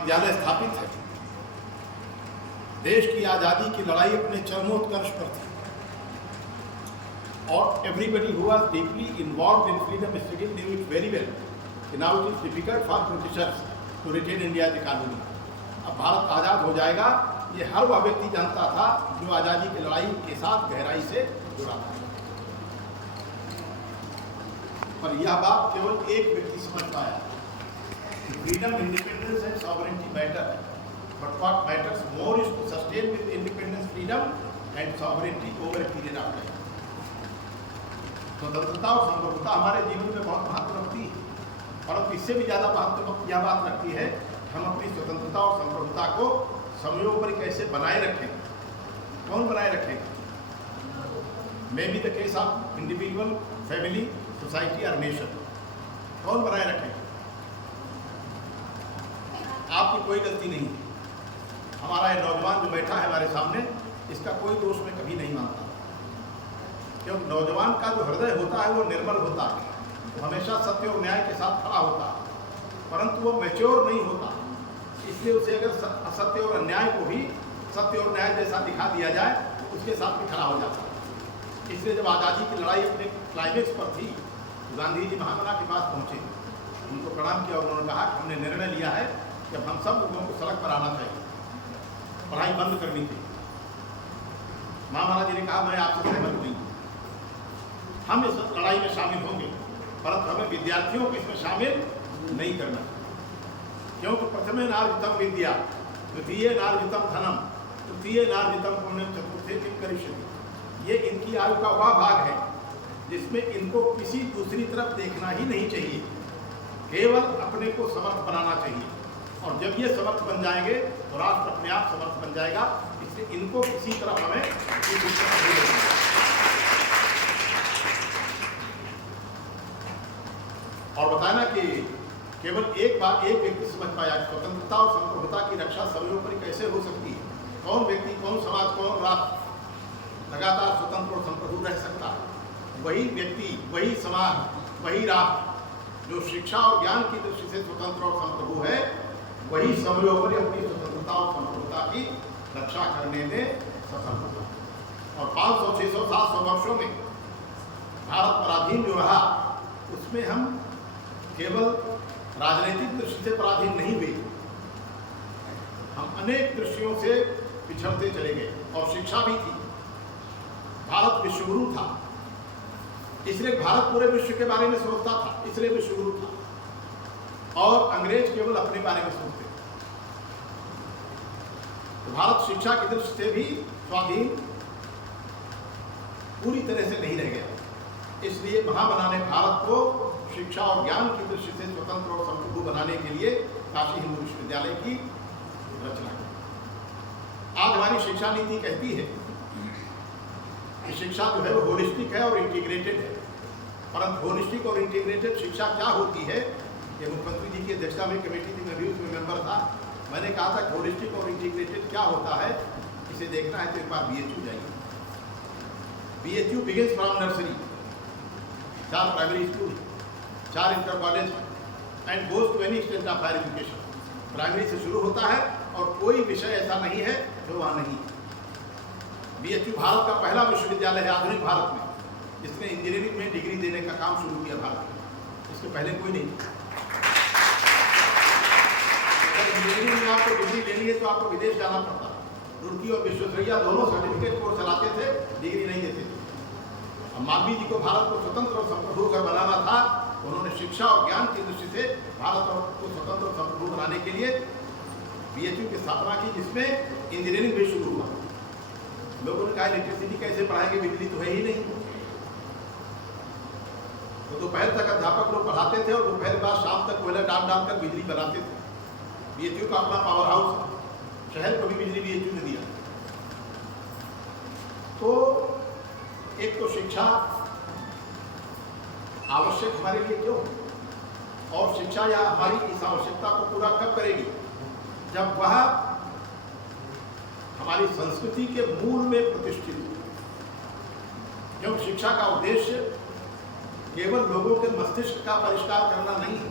विद्यालय स्थापित है। देश की आज़ादी की लड़ाई अपने चरमोत्कर्ष पर थी और everybody who was deeply involved in freedom struggle knew it very well कि now it is difficult for Britishers to retain India the economy. अब भारत आज़ाद हो जाएगा, ये हर वह व्यक्ति जानता था जो आज़ादी की लड़ाई के साथ गहराई से जुड़ा था। पर यह बात केवल एक व्यक्ति समझ पाया, freedom, independence and sovereignty matter, but what matters more is to sustain with independence, freedom and sovereignty over a period of time. स्वतंत्रता और संप्रभुता हमारे जीवन में बहुत महत्व रखती है, परंतु इससे भी ज़्यादा महत्व यह बात रखती है कि हम अपनी स्वतंत्रता और संप्रभुता को समयोपरि कैसे बनाए रखें। कौन बनाए रखें? May be the case of individual, family, society और नेशन। कौन बनाए रखें? आपकी कोई गलती नहीं है। हमारा ये नौजवान जो बैठा है हमारे सामने, इसका कोई दोष मैं कभी नहीं मानता, क्योंकि नौजवान का जो हृदय होता है वो निर्मल होता है, वो हमेशा सत्य और न्याय के साथ खड़ा होता है, परंतु वो मैच्योर नहीं होता। इसलिए उसे अगर असत्य और अन्याय को भी सत्य और न्याय जैसा दिखा दिया जाए तो उसके साथ भी खड़ा हो जाता है। इसलिए जब आज़ादी की लड़ाई अपने क्लाइमेक्स पर थी, गांधी जी महात्मा के पास पहुँचे, उनको प्रणाम किया और उन्होंने कहा कि हमने निर्णय लिया है कि अब हम सब लोगों को सड़क पर आना चाहिए, पढ़ाई बंद करनी थी। महात्मा जी ने कहा मैं आपसे सहमत नहीं हूँ, हम इस लड़ाई में शामिल होंगे, परंतु हमें विद्यार्थियों को इसमें शामिल नहीं करना, क्योंकि प्रथमे नार्जितम विद्या, द्वितीय नार्जितम धनम, तृतीय नार्जितम पुण्यम, चतुर्थे किम करिष्यति। ये इनकी आयु का वह भाग है जिसमें इनको किसी दूसरी तरफ देखना ही नहीं चाहिए, केवल अपने को समर्थ बनाना चाहिए, और जब ये समर्थ बन जाएंगे तो राष्ट्र अपने आप समर्थ बन जाएगा। इसलिए इनको किसी तरफ हमें और बताना कि केवल एक बात एक व्यक्ति समझ पाया, स्वतंत्रता और संप्रभुता की रक्षा समयोपरि कैसे हो सकती है। कौन व्यक्ति, कौन समाज, कौन राष्ट्र लगातार स्वतंत्र और संप्रभु रह सकता है? वही व्यक्ति, वही समाज, वही राष्ट्र जो शिक्षा और ज्ञान की दृष्टि से स्वतंत्र और संप्रभु है, वही समयोपरि अपनी स्वतंत्रता और संप्रभुता की रक्षा करने में सफल हुआ। और 500, 600, 700 वर्षों में भारत पराधीन जो रहा, उसमें हम केवल राजनीतिक दृष्टि से पराधीन नहीं हुए, हम अनेक दृष्टियों से पिछड़ते चले गए। और शिक्षा भी थी, भारत विश्वगुरु था, इसलिए भारत पूरे विश्व के बारे में सोचता था, इसलिए विश्वगुरु था, और अंग्रेज केवल अपने बारे में सोचते थे। तो भारत शिक्षा की दृष्टि से भी स्वाधीन पूरी तरह से नहीं रह गया। इसलिए महामना ने भारत को शिक्षा और ज्ञान की दृष्टि से स्वतंत्र और संप्रभु बनाने के लिए काशी हिंदू विश्वविद्यालय की रचना की। आज हमारी शिक्षा नीति कहती है कि शिक्षा जो है वो होलिस्टिक है और इंटीग्रेटेड है, परंतु होलिस्टिक और इंटीग्रेटेड शिक्षा क्या होती है, ये मुख्यमंत्री जी की अध्यक्षता में कमेटी थी, मैं भी उसमें मेंबर था। मैंने कहा था होलिस्टिक और इंटीग्रेटेड क्या होता है, इसे देखना है तो एक बार BHU जाइए। BHU begins from nursery, 4 primary school, 4 inter college and goes to any extent of higher education. Primary से शुरू होता है और कोई विषय ऐसा नहीं है जो वहाँ नहीं है। BHU भारत का पहला विश्वविद्यालय है आधुनिक भारत में, जिसने इंजीनियरिंग में डिग्री देने का काम शुरू किया भारत में। इसके पहले कोई नहीं। इंजीनियरिंग में आपको डिग्री लेनी है तो आपको विदेश जाना पड़ता। रुड़की और विश्वविद्यालय दोनों सर्टिफिकेट कोर्स चलाते थे, डिग्री नहीं देते थे। अब मालवीय जी को भारत को स्वतंत्र और संप्रभु अगर बनाना था, उन्होंने शिक्षा और ज्ञान की दृष्टि से भारत को स्वतंत्र और संप्रभु बनाने के लिए BHU की स्थापना की, जिसमें इंजीनियरिंग भी शुरू हुआ। लोगों ने कहा इलेक्ट्रिसिटी कैसे पढ़ाएंगे, बिजली तो है ही नहीं। तो दोपहर तक अध्यापक लोग पढ़ाते थे और दोपहर के बाद शाम तक कोयला डाल कर बिजली बनाते थे। BHU का अपना पावर हाउस, शहर को भी बिजली BHU ने दिया। तो एक तो शिक्षा आवश्यक हमारे लिए क्यों, और शिक्षा या हमारी इस आवश्यकता को पूरा कब करेगी, जब वह हमारी संस्कृति के मूल में प्रतिष्ठित हो। क्योंकि शिक्षा का उद्देश्य केवल लोगों के मस्तिष्क का परिष्कार करना नहीं है,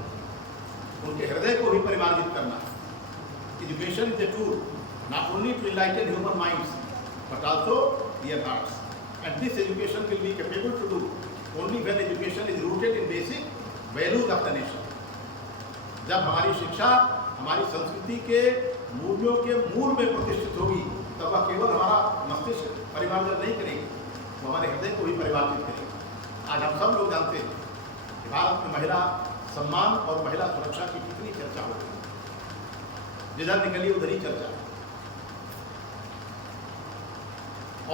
उनके हृदय को भी परिमार्जित करना है। Education is a tool not only to enlighten human minds but also their hearts. And this education will be capable to do only when education is rooted in basic values of the nation. जब हमारी शिक्षा हमारी संस्कृति के मूल्यों के मूल में प्रतिष्ठित होगी तब वह केवल हमारा मस्तिष्क परिमार्जन नहीं करेगी, वो हमारे हृदय को भी परिमार्जित करेगी। आज हम सब लोग जानते हैं कि भारत में महिला सम्मान और महिला सुरक्षा की कितनी चर्चा होती है, जिधर निकली उधर ही चर्चा।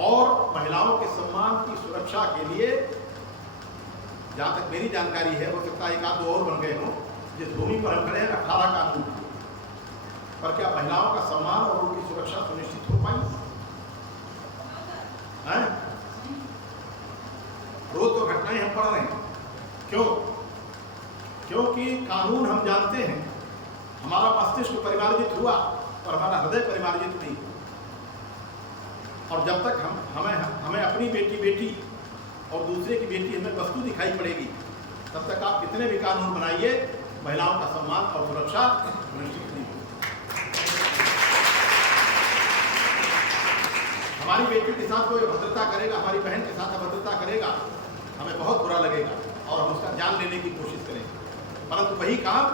और महिलाओं के सम्मान की सुरक्षा के लिए जहाँ तक मेरी जानकारी है, हो सकता है एक आध दो और बन गए हों, जिस भूमि पर हम खड़े हैं 18 कानून, पर क्या महिलाओं का सम्मान और उनकी सुरक्षा सुनिश्चित हो पाई है? रोज तो घटनाएं हम पढ़ रहे हैं। क्यों? क्योंकि कानून हम जानते हैं, हमारा मस्तिष्क परिमार्जित हुआ और हमारा हृदय परिमार्जित नहीं हुआ। और जब तक हमें अपनी बेटी और दूसरे की बेटी हमें वस्तु दिखाई पड़ेगी, तब तक आप कितने भी कानून बनाइए, महिलाओं का सम्मान और सुरक्षा सुनिश्चित नहीं होगी। हमारी बेटी के साथ कोई अभद्रता करेगा, हमारी बहन के साथ अभद्रता करेगा, हमें बहुत बुरा लगेगा और हम उसका जान लेने की कोशिश करेंगे। परंतु वही काम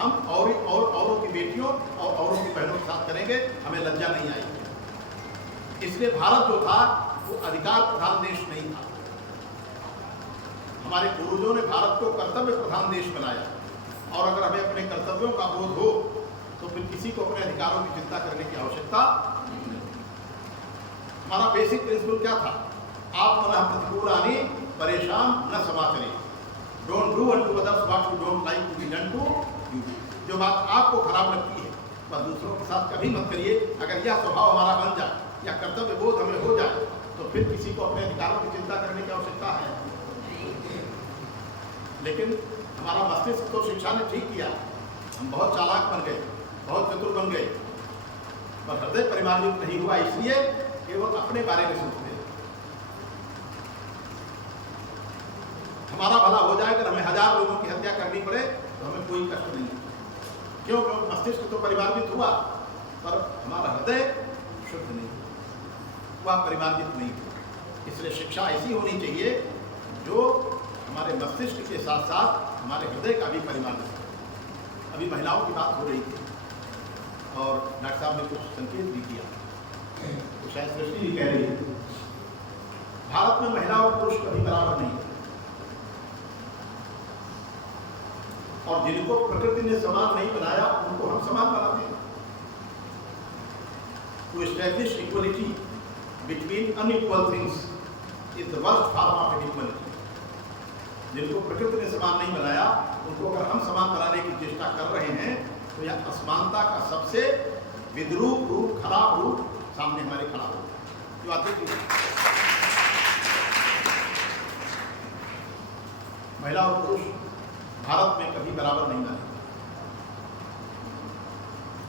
हम औरों की बेटियों और औरों की बहनों के साथ करेंगे, हमें लज्जा नहीं आएगी। इसलिए भारत जो था वो अधिकार प्रधान देश नहीं था। हमारे पूर्वजों ने भारत को कर्तव्य प्रधान देश बनाया, और अगर हमें अपने कर्तव्यों का बोध हो तो फिर किसी को अपने अधिकारों की चिंता करने की आवश्यकता नहीं। हमारा बेसिक प्रिंसिपल क्या था? आप मन प्रतिकूलानि परेशान न समाचरे, don't do unto others what you don't like to be done to you. जो बात आपको खराब लगती है वह दूसरों के साथ कभी मत करिए। अगर यह स्वभाव हमारा बन जाए या कर्तव्य बोध हमें हो जाए तो फिर किसी को अपने अधिकारों की चिंता करने की आवश्यकता है। लेकिन हमारा मस्तिष्क तो शिक्षा ने ठीक किया, हम बहुत चालाक बन गए, बहुत चतुर बन गए, पर हृदय परिमार्जित नहीं हुआ, इसलिए केवल अपने बारे में सोचते हैं। हमारा भला हो जाए, अगर हमें 1000 लोगों की हत्या करनी पड़े तो हमें कोई कष्ट नहीं। क्यों? मस्तिष्क तो परिमार्जित हुआ पर हमारा हृदय शुद्ध नहीं, वह परिमार्जित नहीं हुआ। इसलिए शिक्षा ऐसी होनी चाहिए जो हमारे मस्तिष्क के साथ साथ हमारे हृदय का भी परिमार्जित हो। अभी महिलाओं की बात हो रही थी और डॉक्टर साहब ने कुछ संकेत भी किया, तो शायद सृष्टि भी कह रही है, भारत में महिला और पुरुष कभी बराबर नहीं है, और जिनको प्रकृति ने समान नहीं बनाया उनको हम समान बनाते हैं। To establish equality between unequal things is the worst form of inequality. जिनको प्रकृति ने समान नहीं बनाया उनको अगर हम समान बनाने की चेष्टा कर रहे हैं तो यह असमानता का सबसे विद्रूप रूप, खराब रूप सामने हमारे खड़ा हो। जो आते महिला और पुरुष भारत में कभी बराबर नहीं बने।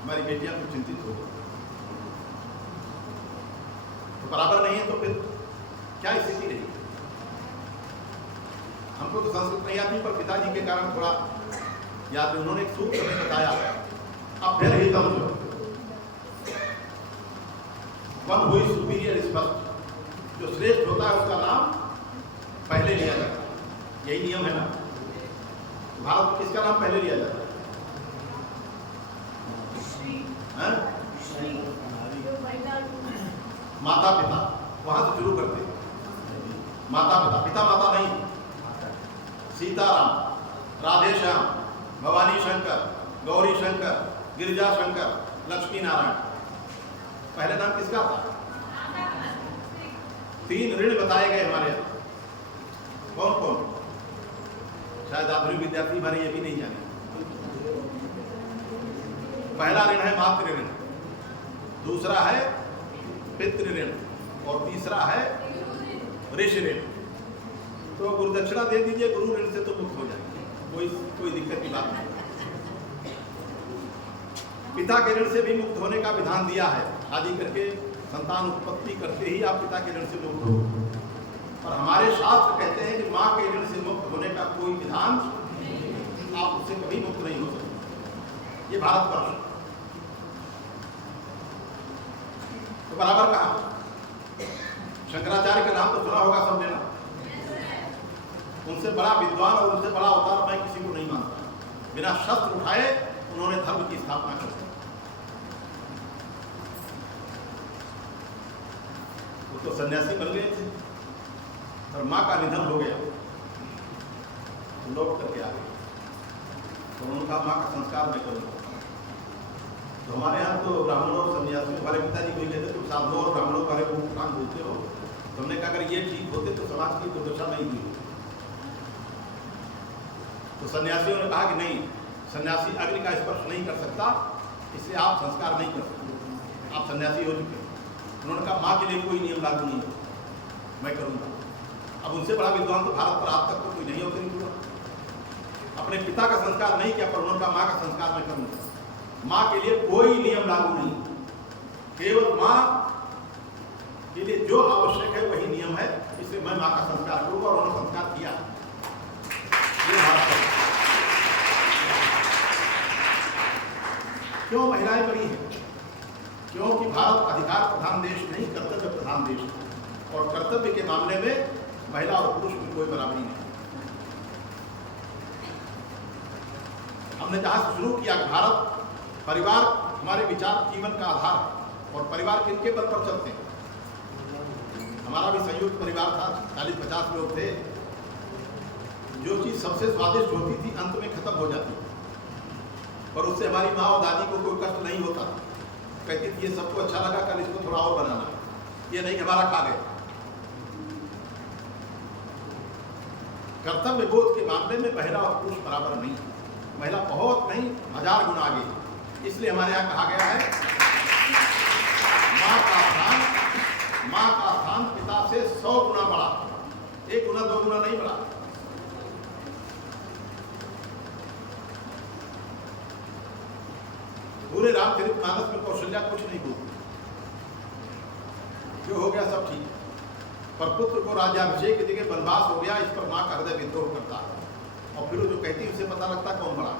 हमारी बेटियां कुछ चिंतित हो, तो बराबर नहीं है तो फिर क्या स्थिति रही? हमको तो संस्कृत नहीं आती, पर पिताजी के कारण थोड़ा याद, उन्होंने एक सूत्र में बताया, अब फिर ही समझो, one who is superior is first. जो श्रेष्ठ होता है उसका नाम पहले लिया जाता है, यही नियम है ना। भारत में किसका नाम पहले लिया जाता है? माता पिता, वहां से शुरू करते हैं। माता पिता, पिता माता नहीं। सीताराम, राधेश्याम, भवानी शंकर, गौरी शंकर, गिरिजा शंकर, लक्ष्मी नारायण, पहले नाम किसका था? 3 ऋण बताए गए हमारे यहाँ। कौन कौन? शायद आधुनिक विद्यार्थी हमारे ये भी नहीं जाने। पहला ऋण है मातृ ऋण, दूसरा है पितृ ऋण और तीसरा है ऋषि ऋण। तो गुरुदक्षिणा दे दीजिए, गुरु ऋण से तो मुक्त हो जाएंगे, कोई दिक्कत की बात नहीं। पिता के ऋण से भी मुक्त होने का विधान दिया है, शादी करके संतान उत्पत्ति करते ही आप पिता के ऋण से मुक्त हो। और हमारे शास्त्र कहते हैं कि माँ के ऋण से मुक्त होने का कोई विधान, आप उससे कभी मुक्त नहीं हो सकते। ये भारतवर्ष, तो बराबर कहा, शंकराचार्य का नाम तो सुना होगा सबने ना। उनसे बड़ा विद्वान और उनसे बड़ा अवतार मैं किसी को नहीं मानता। बिना शस्त्र उठाए उन्होंने धर्म की स्थापना कर दी। वो तो सन्यासी बन गए थे और माँ का निधन हो गया, लौट करके आ गए। तो उनका माँ का संस्कार मैं करूँगा। तो हमारे यहाँ तो ब्राह्मणों और सन्यासियों, हमारे पिताजी कोई कहते तुम साधुओं और ब्राह्मणों का काम बोलते हो। तो हमने कहा अगर ये ठीक होते तो समाज की दुर्दशा नहीं हुई। तो सन्यासियों ने कहा कि नहीं, सन्यासी अग्नि का स्पर्श नहीं कर सकता, इसलिए आप संस्कार नहीं कर सकते, आप सन्यासी हो चुके। उन्होंने कहा माँ के लिए कोई नियम लागू नहीं है, मैं करूँगा। अब उनसे बड़ा विद्वान तो भारत पर आज तक तो कोई नहीं होते नहीं हुआ। अपने पिता का संस्कार नहीं किया, पर उन्होंने कहा माँ का संस्कार मैं करूँगा। माँ के लिए कोई नियम लागू नहीं, केवल माँ के लिए जो आवश्यक है वही नियम है, इसलिए मैं माँ का संस्कार करूँगा। और उन्होंने संस्कार किया। क्यों महिलाएं बड़ी हैं? क्योंकि भारत अधिकार प्रधान देश नहीं, कर्तव्य प्रधान देश है। और कर्तव्य के मामले में महिला और पुरुष की कोई बराबरी नहीं। हमने जहां से शुरू किया कि भारत परिवार हमारे विचार जीवन का आधार है, और परिवार किनके बल पर चलते हैं। हमारा भी संयुक्त परिवार था, 40-50 लोग थे। जो चीज़ सबसे स्वादिष्ट होती थी अंत में खत्म हो जाती थी, पर उससे हमारी माँ और दादी को कोई कष्ट नहीं होता। कहती थी ये सबको अच्छा लगा, कल इसको थोड़ा और बनाना, ये नहीं हमारा खा गए। कर्तव्य बोध के मामले में महिला और पुरुष बराबर नहीं, महिला बहुत नहीं 1000 गुना आगे। इसलिए हमारे यहाँ कहा गया है माँ का स्थान पिता से 100 गुना बड़ा, 1 गुना 2 गुना नहीं बड़ा। पूरे रामचरितमानस में कौशल्या कुछ नहीं बोलती, जो हो गया सब ठीक, पर पुत्र को राज्याभिषेक की जगह वनवास हो गया, इस पर माँ का हृदय विद्रोह करता है। और फिर जो कहती है उसे पता लगता कौन बड़ा।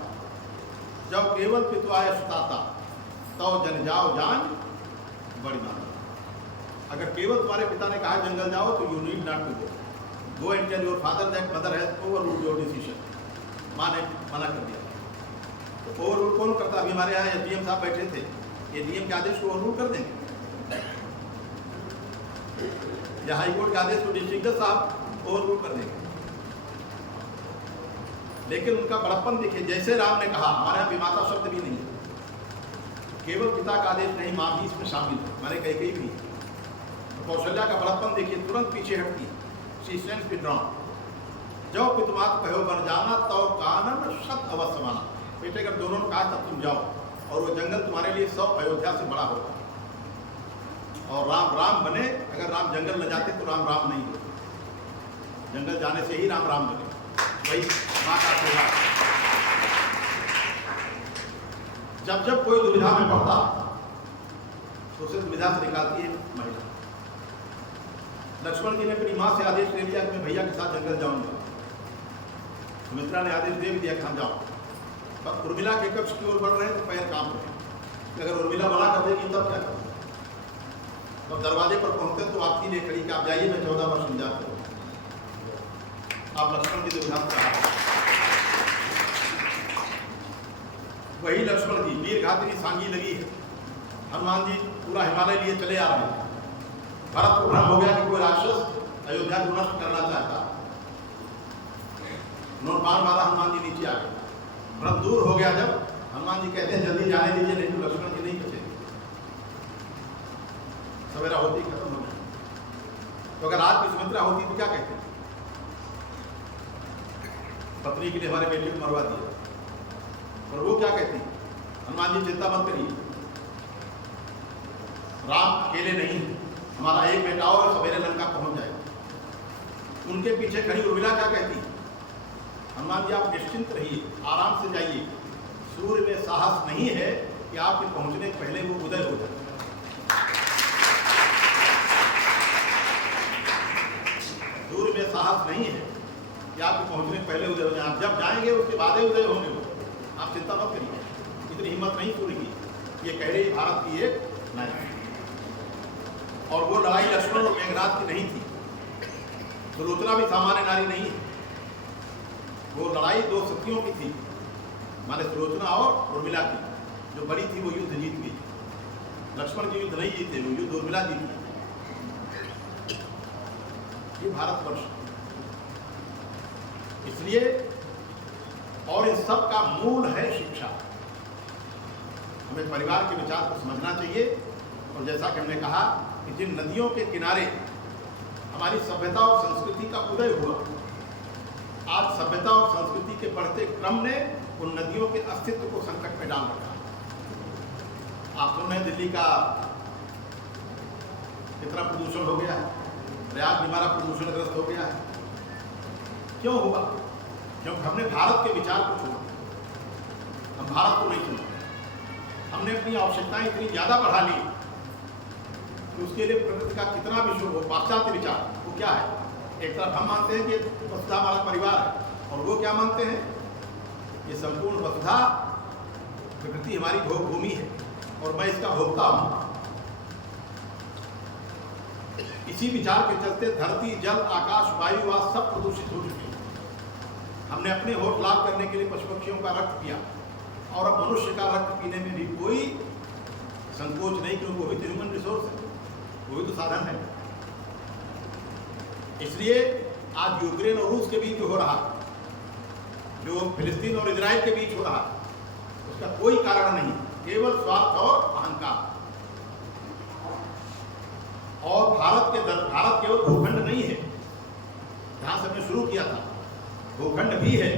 जब केवल पितुआय सुताता तो जन जाओ जान बड़ी माता। अगर केवल तुम्हारे पिता ने कहा जंगल जाओ तो you need not to go and tell your father that mother has overruled your decision. माँ ने मना कर दिया। तो ओवररूल कौन करता? अभी हमारे यहाँ एसडीएम साहब बैठे थे, एडीएम के आदेश को ओवररूल कर देंगे, या हाईकोर्ट के आदेश को डिस्ट्रिक्ट जज साहब ओवररूल कर देंगे। लेकिन उनका बड़प्पन देखिए, जैसे राम ने कहा, हमारे यहाँ विमाता शब्द भी नहीं है, केवल पिता का आदेश नहीं, माँ भी इसमें शामिल है, हमारे कई भी। तो कौशल्या का बड़प्पन देखिए, तुरंत पीछे हटती, शी स्टैंड्स विथड्रॉन। जो पितुमात कहो बन जाना तो कानन शत अवश्य माना। बेटे अगर दोनों ने कहा तब तुम जाओ, और वो जंगल तुम्हारे लिए 100 अयोध्या से बड़ा होगा। और राम राम बने, अगर राम जंगल न जाते तो राम राम नहीं होते, जंगल जाने से ही राम राम बने। वही माँ का आशीर्वाद। जब जब कोई दुविधा में पड़ता तो उसे दुविधा से निकालती है महिला। लक्ष्मण जी ने अपनी माँ से आदेश ले लिया कि मैं भैया के साथ जंगल जाऊंगा। सुमित्रा ने आदेश दे दिया कि हम जाओ। तब उर्मिला के कक्ष की ओर बढ़ रहे हैं तो पैर कांप रहे हैं। अगर उर्मिला मना कर देगी तब क्या करें? तब दरवाजे पर पहुंचते तो आपकी ने खड़ी कि आप जाइए, मैं 14 वर्ष में जाता हूँ। आप लक्ष्मण की दुविधा में रहा। वही लक्ष्मण जी वीर घातिनी सांगी लगी है। हनुमान जी पूरा हिमालय लिए चले आ रहे हैं। भरत को भ्रम हो गया कि कोई राक्षस अयोध्या को नष्ट करना चाहता। उन्होंने बाण मारा, हनुमान जी नीचे आ गए। भ्रम दूर हो गया जब हनुमान जी कहते हैं जल्दी जाने दीजिए, नहीं तो लक्ष्मण जी नहीं बचेंगे, सवेरा होती ही खत्म हो गया। तो अगर आज की सुमित्रा होती तो क्या कहते? पत्नी के लिए हमारे बेटे को मरवा दिया, और वो क्या कहती? हनुमान जी चिंता मत करिए, राम अकेले नहीं, हमारा एक बेटा और सवेरे लंका पहुंच जाए। उनके पीछे खड़ी उर्मिला क्या कहती? हनुमान जी आप निश्चिंत रहिए, आराम से जाइए, सूर्य में साहस नहीं है कि आपके पहुंचने के पहले वो उदय हो जाए। सूर्य में साहस नहीं है कि आपके पहुंचने के पहले उदय हो जाए। आप जब जाएंगे उसके बाद ही उदय होंगे वो, आप चिंता मत करिए। इतनी हिम्मत नहीं सूर्य की। ये कह रही भारत की एक नारी। और वो लड़ाई लक्ष्मण और मेघनाद की नहीं थी। सुलोचना भी सामान्य नारी नहीं है, वो लड़ाई दो सखियों की थी, माने सुलोचना और उर्मिला की। जो बड़ी थी वो युद्ध जीत गई, लक्ष्मण की युद्ध नहीं जीते, वो युद्ध उर्मिला जीत गई। ये भारतवर्ष, इसलिए और इन सब का मूल है शिक्षा। हमें परिवार के विचार को समझना चाहिए। और जैसा कि हमने कहा कि जिन नदियों के किनारे हमारी सभ्यता और संस्कृति का उदय हुआ, आज सभ्यता और संस्कृति के बढ़ते क्रम ने उन नदियों के अस्तित्व को संकट में डाल रखा। आप सुन रहे हैं दिल्ली का कितना प्रदूषण हो गया है, प्रयाग भी हमारा प्रदूषणग्रस्त हो गया है। क्यों हुआ? क्योंकि हमने भारत के विचार को छोड़ा, हम भारत को नहीं चुना। हमने अपनी आवश्यकताएं इतनी ज्यादा बढ़ा ली कि उसके लिए प्रकृति का कितना भी शुभ हो, पाश्चात्य विचार वो क्या है? एक तरफ हम मानते हैं कि वसुधा हमारा परिवार है, और वो क्या मानते हैं? ये संपूर्ण वसुधा प्रकृति हमारी भोग भूमि है और मैं इसका भोक्ता हूं। इसी विचार के चलते धरती, जल, आकाश, वायु आज सब प्रदूषित हो चुके हैं। हमने अपने होठ लाभ करने के लिए पशु पक्षियों का रक्त पिया, और अब मनुष्य का रक्त पीने में भी कोई संकोच नहीं, क्योंकि वो भी तो ह्यूमन रिसोर्स है, वो भी तो साधन है। इसलिए आज यूक्रेन और रूस के बीच जो हो रहा, जो फिलिस्तीन और इजराइल के बीच हो रहा, उसका कोई कारण नहीं, केवल स्वार्थ और अहंकार। और भारत केवल भूखंड नहीं है, जहां से हमने शुरू किया था, भूखंड भी है,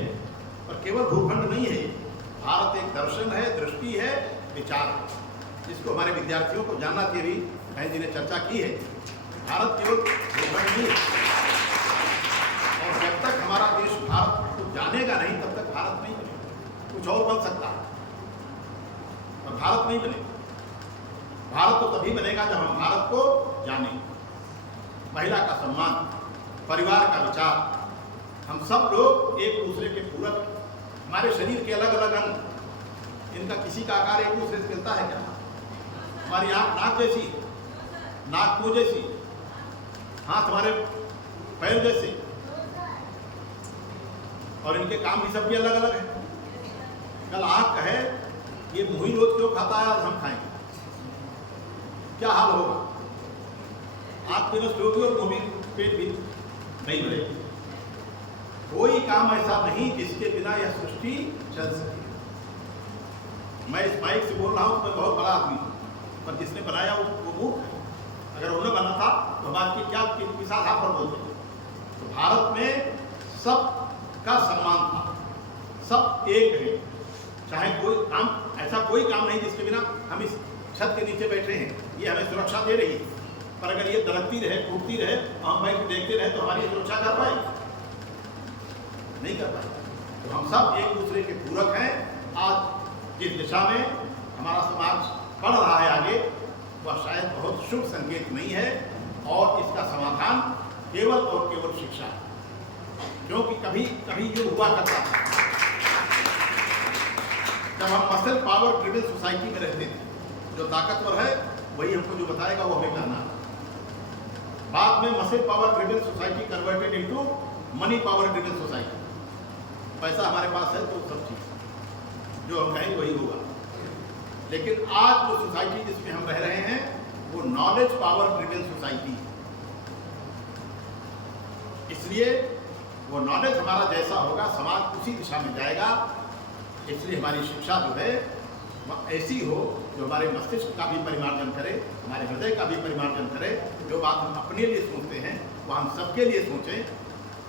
पर केवल भूखंड नहीं है। भारत एक दर्शन है, दृष्टि है, विचार है, जिसको हमारे विद्यार्थियों को जानना चाहिए। भी बहन जी ने चर्चा की है, भारत केवल भूखंड नहीं है, और जब तक हमारा देश भारत को जानेगा नहीं, तब तक भारत नहीं बनेगा। कुछ और बन सकता है, पर भारत नहीं बनेगा। भारत तो तभी बनेगा जब हम भारत को जानें। महिला का सम्मान, परिवार का विचार, हम सब लोग एक दूसरे के पूरक। हमारे शरीर के अलग अलग अंग, इनका किसी का आकार एक दूसरे से मिलता है क्या? हमारी आंख नाक जैसी, नाक मुंह जैसी, हाथ हमारे पैर जैसे, और इनके काम भी सबके अलग अलग है। कल आंख है ये मुंह ही रोज क्यों खाता है, आज हम खाएंगे, क्या हाल होगा? आंख भी नष्ट होगी और मुंह भी, पेट भी नहीं भरेगा। कोई काम ऐसा नहीं जिसके बिना यह सृष्टि चल सके। मैं इस माइक से बोल रहा हूं तो मैं बहुत बड़ा आदमी हूं, पर जिसने बनाया वो मूर्ख है। अगर उन्होंने बना था तो हम आज क्या किस आधार पर बोलते हैं? तो भारत में सब का सम्मान था, सब एक है। चाहे कोई काम, ऐसा कोई काम नहीं जिसके बिना हम इस छत के नीचे बैठे हैं, ये हमें सुरक्षा दे रही है। पर अगर ये दरकती रहे, टूटती रहे, हम बैठ देखते रहे, तो हमारी सुरक्षा कर पाए? नहीं कर पाए। तो हम सब एक दूसरे के पूरक हैं। आज जिस दिशा में हमारा समाज बढ़ रहा है आगे, वह शायद बहुत शुभ संकेत नहीं है, और इसका समाधान केवल और केवल शिक्षा है। क्योंकि कभी कभी ये हुआ करता था, जब हम मसल पावर ड्रिवन सोसाइटी में रहते थे, जो ताकतवर है वही हमको जो बताएगा वो हमें करना है। बाद में muscle power driven society converted into money power driven society. पैसा हमारे पास है तो सब चीज जो हम कहेंगे वही होगा। लेकिन आज जो सोसाइटी जिसमें हम रह रहे हैं वो नॉलेज पावर ड्रिवन सोसाइटी है। इसलिए वो नॉलेज हमारा जैसा होगा, समाज उसी दिशा में जाएगा। इसलिए हमारी शिक्षा जो है वह ऐसी हो जो हमारे मस्तिष्क का भी परिमार्जन करे, हमारे हृदय का भी परिमार्जन करे। जो बात हम अपने लिए सोचते हैं वो हम सबके लिए सोचें,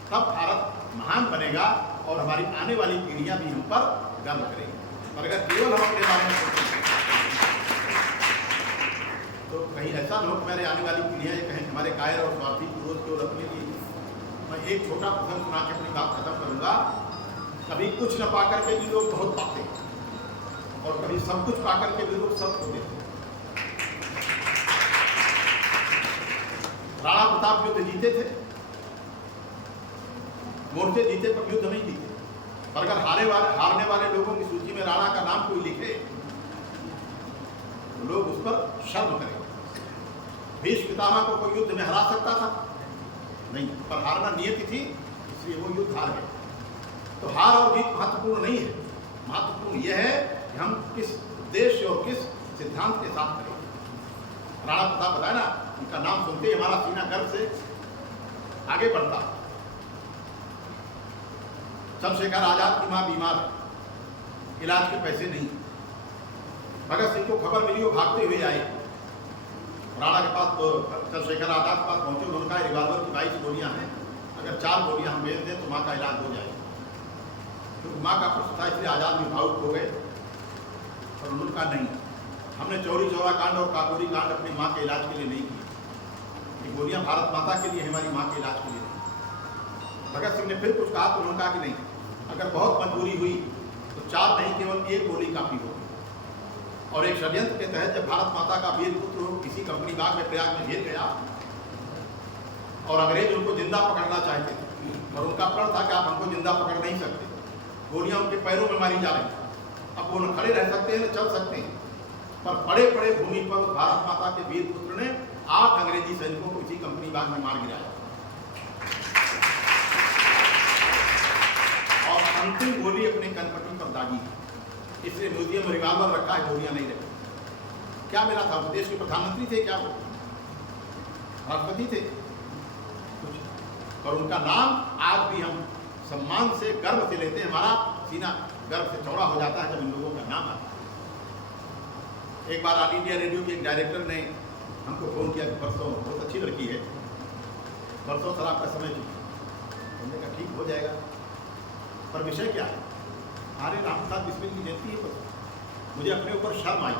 तब भारत महान बनेगा और हमारी आने वाली पीढ़ियां भी हम पर गर्व करेंगी। और अगर केवल हम अपने बारे में सोचेंगे तो कहीं ऐसा न हो कि मेरे आने वाली पीढ़ियां ये कहें हमारे कायर और स्वार्थी पूर्वज केवल अपने लिए। मैं एक छोटा प्रसंग सुना के अपनी बात खत्म करूंगा। कभी कुछ न पाकर के भी लोग बहुत पाते हैं, और कभी सब कुछ पाकर के भी लोग सब खो देते हैं। राणा प्रताप युद्ध जीते थे, मोर्चे जीते, पर युद्ध नहीं जीते। पर अगर हारने वाले लोगों की सूची में राणा का नाम कोई लिखे तो लोग उस पर शर्म करेंगे। भीष्म पितामह को कोई युद्ध में हरा सकता था? नहीं, पर हारना नियति थी, इसलिए वो युद्ध हार गए। तो हार और जीत महत्वपूर्ण नहीं है, महत्वपूर्ण यह है कि हम किस उद्देश्य और किस सिद्धांत के साथ करें। राणा प्रताप बताया ना, उनका नाम सुनते ही हमारा सीना गर्व से आगे बढ़ता। चंद्रशेखर आजाद की मां बीमार है, इलाज के पैसे नहीं। भगत सिंह को खबर मिली, वो भागते हुए आए, राणा के पास, चंद्रशेखर आजाद के पास पहुंचे। उन्होंने कहा रिवाल्वर की 22 गोलियां हैं, अगर 4 गोलियां हम भेज दें तो माँ का इलाज हो जाएगा। क्योंकि माँ का प्रश्न था, इसलिए आजाद भी भावुक हो गए। और उन्होंने कहा नहीं, हमने चौरी चौरा कांड और काकोरी कांड अपनी माँ के इलाज के लिए नहीं किए, ये गोलियां भारत माता के लिए, हमारी माँ के इलाज के लिए नहीं। भगत सिंह ने फिर कुछ कहा तो उन्होंने कहा कि नहीं, अगर बहुत मजबूरी हुई तो 4 नहीं, केवल 1 गोली काफी होगी। और एक षड्यंत्र के तहत जब भारत माता का वीर पुत्र किसी कंपनी बाग में प्रयाग में घिर गया और अंग्रेज उनको जिंदा पकड़ना चाहते थे, और उनका प्रण था कि आप हमको जिंदा पकड़ नहीं सकते, गोलियां उनके पैरों में मारी जा रही। अब वो न खड़े रह सकते हैं न चल सकते हैं, पर पड़े पड़े भूमि पर भारत माता के वीर पुत्र ने 8 अंग्रेजी सैनिकों को इसी कंपनी बाग में मार गिराया और अंतिम गोली अपने कनपट्टी पर दागी। इसलिए म्यूजियम में रिवाल्वर रखा है, गोलियां नहीं रखी। क्या मेरा था, देश के प्रधानमंत्री थे क्या, वो राष्ट्रपति थे कुछ, पर उनका नाम आज भी हम सम्मान से गर्व से लेते हैं। हमारा सीना गर्व से चौड़ा हो जाता है जब इन लोगों का नाम आता है। एक बार ऑल इंडिया रेडियो के एक डायरेक्टर ने हमको फोन किया कि परसों, बहुत अच्छी लड़की है, परसों सर आपका समय चाहिए। हमने कहा ठीक हो जाएगा, पर विषय क्या है? अरे राम प्रसाद बिस्मिल की जयंती है, मुझे अपने ऊपर शर्म आई,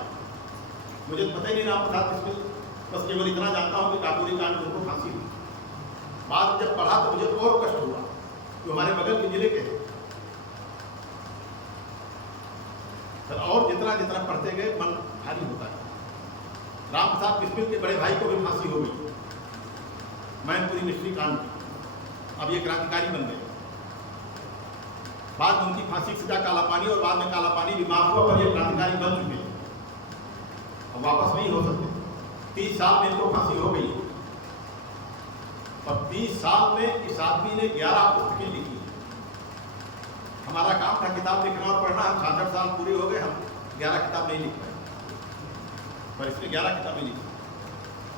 मुझे पता ही नहीं राम प्रसाद बिस्मिल, बस केवल इतना जानता हूँ कि काकोरी कांड में उनको फांसी हुई। बाद जब पढ़ा तो मुझे और कष्ट हुआ कि हमारे बगल के जिले के हैं। और जितना जितना पढ़ते गए मन भारी होता है। राम प्रसाद बिस्मिल के बड़े भाई को भी फांसी हो गई, मैनपुरी मिस्ट्री कांड की। अब ये क्रांतिकारी बन गए। बाद में उनकी फांसी की सजा काला पानी, और बाद में काला पानी भी माफ हुआ, पर ये क्रांतिकारी बन चुके, अब वापस नहीं हो सकते। 30 साल में इनको फांसी हो गई, और 30 साल में इस आदमी ने 11 पुस्तकें लिखी। हमारा काम था किताब लिखना और पढ़ना, हम 66 साल पूरे हो गए, हम 11 किताब नहीं लिख पाए, पर इसने 11 किताबें लिखी।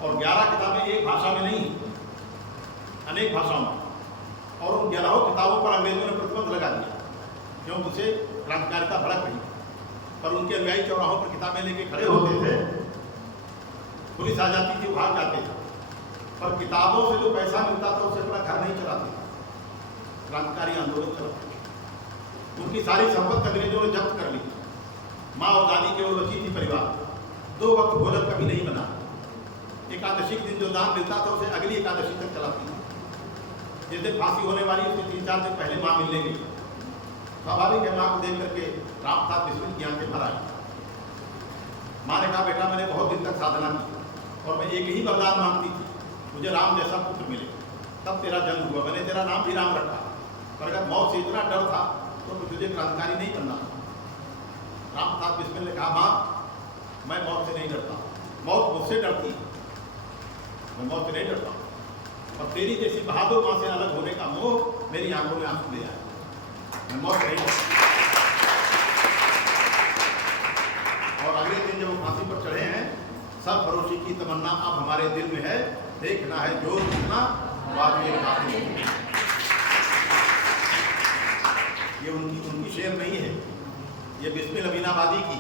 और 11 किताबें एक भाषा में नहीं, अनेक भाषाओं में। और उन 11 किताबों पर अंग्रेजों ने प्रतिबंध लगा दिया, क्यों? उसे क्रांतिकारिता भड़क रही। पर उनके अनुयायी चौराहों पर किताबें लेके खड़े होते थे, पुलिस आ जाती थी, भाग जाते थे, पर किताबों से जो पैसा मिलता था उससे अपना घर नहीं चलाते। क्रांतिकारी आंदोलन चलाते, उनकी सारी संपत्ति अंग्रेजों ने जब्त कर ली। माँ और दादी केवल बची थी परिवार, 2 वक्त भोजन कभी नहीं बना। एकादशी के दिन जो दान मिलता था उसे अगली एकादशी तक चलाती थी। जिस दिन फांसी होने वाली उसके 3-4 दिन पहले माँ मिलने गई। स्वाभाविक है, माँ को देख करके राम प्रसाद बिस्मिल की आंखें भर आई। माँ ने कहा बेटा मैंने बहुत दिन तक साधना की और मैं एक ही वरदान मांगती थी, मुझे राम जैसा पुत्र मिले, तब तेरा जन्म हुआ। मैंने तेरा नाम भी राम रखा, पर अगर मौत से इतना डर था तो तुझे क्रांतिकारी नहीं बनना। राम प्रसाद बिस्मिल ने कहा माँ मैं मौत से नहीं डरता, मौत मुझसे डरती है, मैं मौत से नहीं डरता, और तेरी जैसी बहादुर माँ से अलग होने का मोह मेरी आंखों में आंसू ले आया, मैं मौत नहीं डरता। और अगले दिन जब वो फांसी पर चढ़े हैं, सब फरोशी की तमन्ना अब हमारे दिल में है, देखना है जो जितना ये उनकी शेर नहीं है, ये बिस्मिल अमीनाबादी की।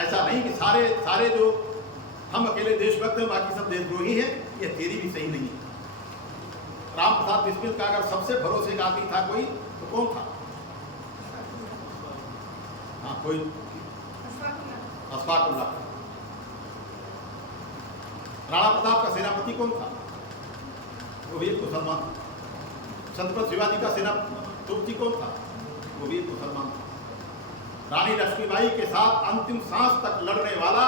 ऐसा नहीं कि सारे जो हम अकेले देशभक्त हैं बाकी सब देशद्रोही हैं, ये थ्योरी भी सही नहीं है। राम प्रसाद बिस्मिल का अगर सबसे भरोसे का आदमी था कोई तो कौन था? हाँ कोई, अशफाकुल्लाह। राणा प्रताप का सेनापति कौन था? वो भी एक मुसलमान था। छत्रपति शिवाजी का सेनापति कौन था? वो भी एक मुसलमान था। रानी लक्ष्मीबाई के साथ अंतिम सांस तक लड़ने वाला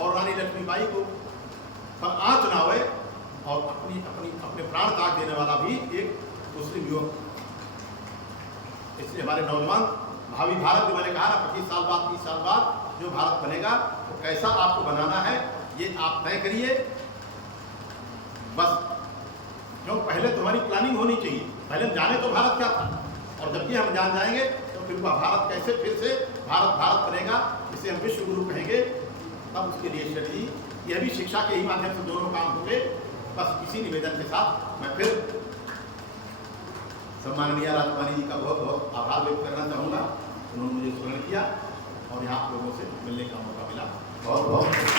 और रानी लक्ष्मीबाई को पर आंच ना होए और अपने प्राण त्याग देने वाला भी एक मुस्लिम युवक। इसलिए हमारे नौजवान भावी भारत जो मैंने कहा ना 25 साल बाद 30 साल बाद जो भारत बनेगा वो कैसा आपको बनाना है ये आप तय करिए बस। क्यों पहले तो हमारी प्लानिंग होनी चाहिए, पहले हम जाने तो भारत क्या था, और जब भी हम जान जाएंगे तो फिर वह भारत कैसे फिर से भारत भारत बनेगा, इसे हम विश्व गुरु कहेंगे, तब उसके लिए स्ट्रेटजी, यह भी शिक्षा के ही माध्यम से दोनों काम होंगे। बस इसी निवेदन के साथ मैं फिर सम्माननीय राजकुमारी जी का बहुत बहुत आभार व्यक्त करना चाहूँगा। उन्होंने मुझे स्मरण किया और यहाँ आप लोगों से मिलने का मौका मिला। बहुत बहुत